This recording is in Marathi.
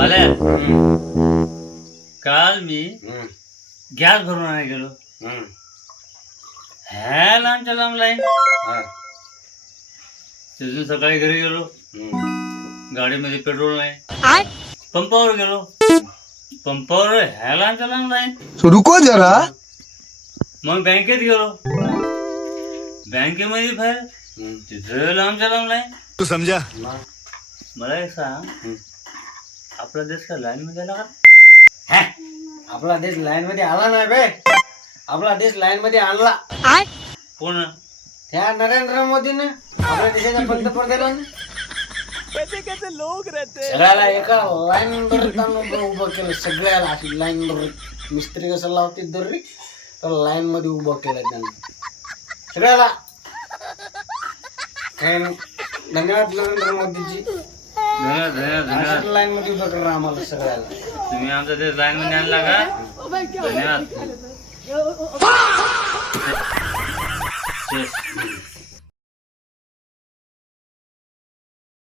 भल्या काल मी गॅस भरून आणायला गेलो. ह्या लांबच्या लांब लाईन. तिथून सकाळी घरी गेलो. गाडीमध्ये पेट्रोल नाही. पंपावर गेलो. पंपावर ह्या लांबच्या लांब लाईन. रुको जरा. मग बँकेत गेलो. बँकेमध्ये बाहेर तिथे लांबच्या लांब लाईन. तू समजा. मला एक सांग, आपला देश का लाईन मध्ये आला का? आपला देश लाईन मध्ये आला नाही बे. आपला देश लाईन मध्ये आणला कोण? त्या नरेंद्र मोदीने, आपल्या देशाच्या पंतप्रधानाने. सगळ्याला एका लाईन उभं केलं. सगळ्याला अशी लाईन मिस्त्री कसं लावते दर्री तर लाईन मध्ये उभं केलं त्यांनी सगळ्याला. धन्यवाद नरेंद्र मोदीजी. धन्यवाद धन्यवाद धन्यवाद. लाईन मध्ये उभं करा आम्हाला सगळ्याला. तुम्ही आमचा देश लाईन मध्ये आणला का? धन्यवाद.